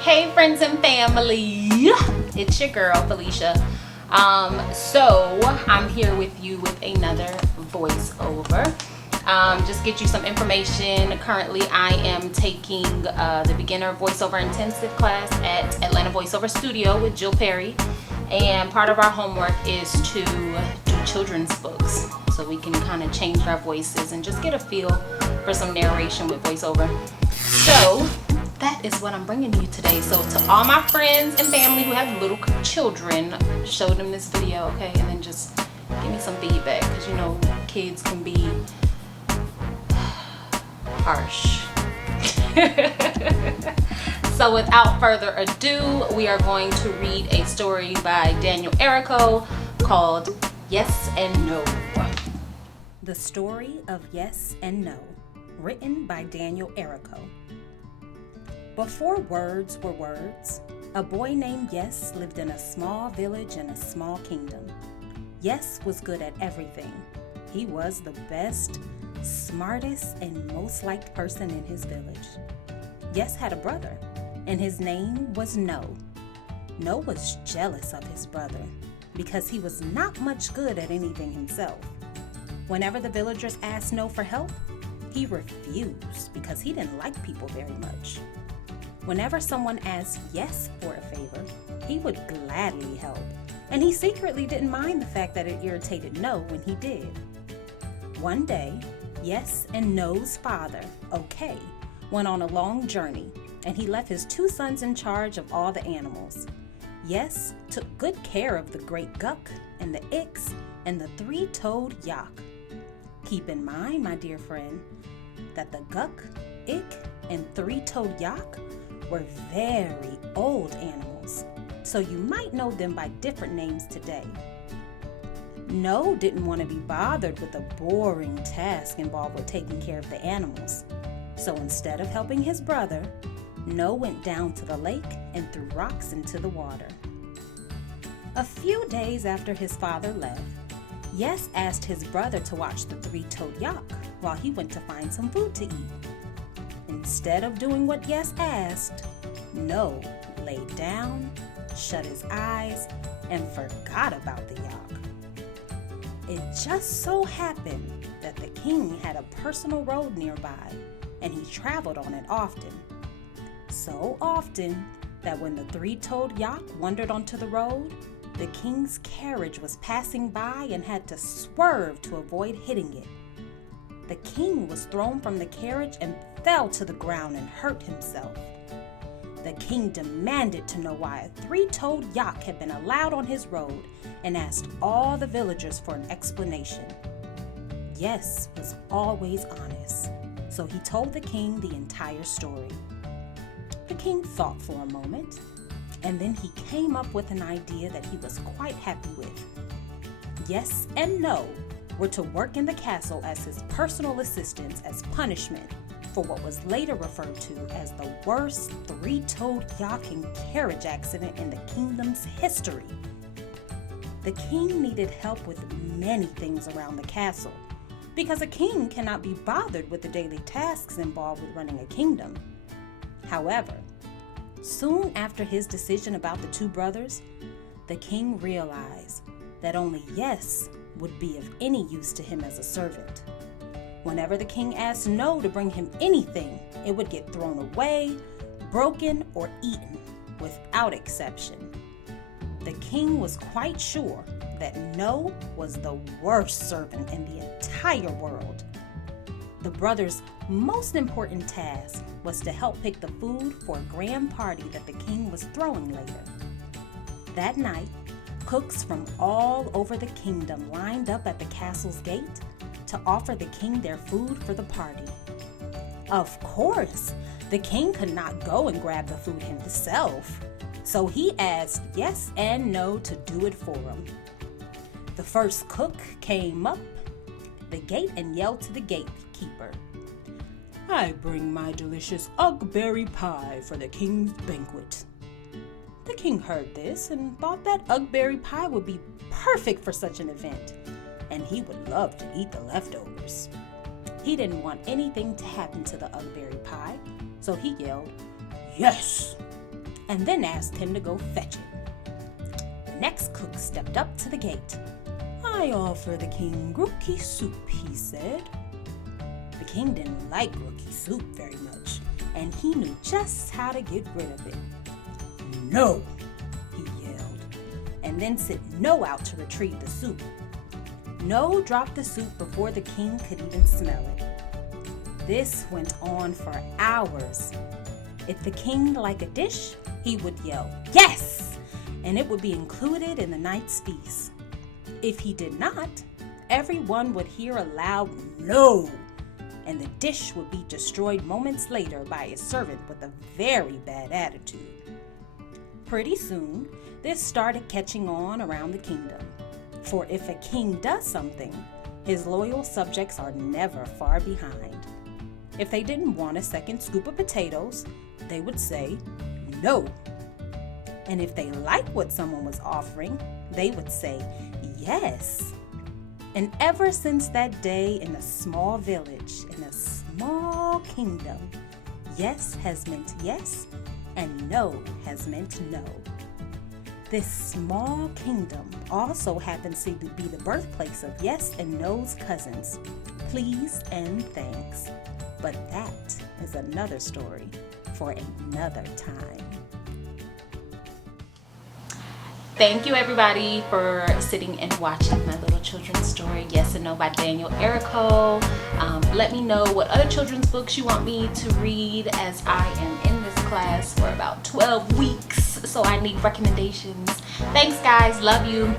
Hey friends and family, it's your girl Felicia. So I'm here with you with another voiceover. Just get you some information. Currently I am taking the beginner voiceover intensive class at Atlanta Voiceover Studio with Jill Perry, and part of our homework is to do children's books so we can kind of change our voices and just get a feel for some narration with voiceover. So that is what I'm bringing you today. So to all my friends and family who have little children, show them this video, okay? And then just give me some feedback, because you know kids can be harsh. So without further ado, we are going to read a story by Daniel Errico called Yes and No. The Story of Yes and No, written by Daniel Errico. Before words were words, a boy named Yes lived in a small village in a small kingdom. Yes was good at everything. He was the best, smartest, and most liked person in his village. Yes had a brother, and his name was No. No was jealous of his brother because he was not much good at anything himself. Whenever the villagers asked No for help, he refused because he didn't like people very much. Whenever someone asked Yes for a favor, he would gladly help, and he secretly didn't mind the fact that it irritated No when he did. One day, Yes and No's father, Okay, went on a long journey, and he left his two sons in charge of all the animals. Yes took good care of the great Guk and the Ix and the three-toed Yak. Keep in mind, my dear friend, that the Guk, Ik, and three-toed Yak were very old animals, so you might know them by different names today. No didn't want to be bothered with the boring task involved with taking care of the animals, so instead of helping his brother, No went down to the lake and threw rocks into the water. A few days after his father left, Yes asked his brother to watch the three-toed Yak while he went to find some food to eat. Instead of doing what Yes asked, No laid down, shut his eyes, and forgot about the yak. It just so happened that the king had a personal road nearby, and he traveled on it often. So often that when the three-toed yak wandered onto the road, the king's carriage was passing by and had to swerve to avoid hitting it. The king was thrown from the carriage and fell to the ground and hurt himself. The king demanded to know why a three-toed yak had been allowed on his road and asked all the villagers for an explanation. Yes was always honest, so he told the king the entire story. The king thought for a moment, and then he came up with an idea that he was quite happy with. Yes and No were to work in the castle as his personal assistants as punishment for what was later referred to as the worst three-toed yak and carriage accident in the kingdom's history. The king needed help with many things around the castle, because a king cannot be bothered with the daily tasks involved with running a kingdom. However, soon after his decision about the two brothers, the king realized that only Yes would be of any use to him as a servant. Whenever the king asked No to bring him anything, it would get thrown away, broken, or eaten, without exception. The king was quite sure that No was the worst servant in the entire world. The brothers' most important task was to help pick the food for a grand party that the king was throwing later. That night, cooks from all over the kingdom lined up at the castle's gate to offer the king their food for the party. Of course, the king could not go and grab the food himself, so he asked Yes and No to do it for him. The first cook came up the gate and yelled to the gatekeeper, "I bring my delicious ugberry pie for the king's banquet." The king heard this and thought that ugberry pie would be perfect for such an event, and he would love to eat the leftovers. He didn't want anything to happen to the ugberry pie, so he yelled, "Yes!" and then asked him to go fetch it. The next cook stepped up to the gate. "I offer the king rookie soup," he said. The king didn't like rookie soup very much, and he knew just how to get rid of it. "No," he yelled, and then sent No out to retrieve the soup. No dropped the soup before the king could even smell it. This went on for hours. If the king liked a dish, he would yell, "Yes!" and it would be included in the night's feast. If he did not, everyone would hear a loud "No!" and the dish would be destroyed moments later by a servant with a very bad attitude. Pretty soon, this started catching on around the kingdom. For if a king does something, his loyal subjects are never far behind. If they didn't want a second scoop of potatoes, they would say "No." And if they liked what someone was offering, they would say "Yes." And ever since that day, in a small village, in a small kingdom, yes has meant yes, and no has meant no. This small kingdom also happens to be the birthplace of yes and no's cousins, please and thanks. But that is another story for another time. Thank you everybody for sitting and watching my little children's story, Yes and No by Daniel Errico. Let me know what other children's books you want me to read, as I am in this class for about 12 weeks, so I need recommendations. Thanks guys, love you.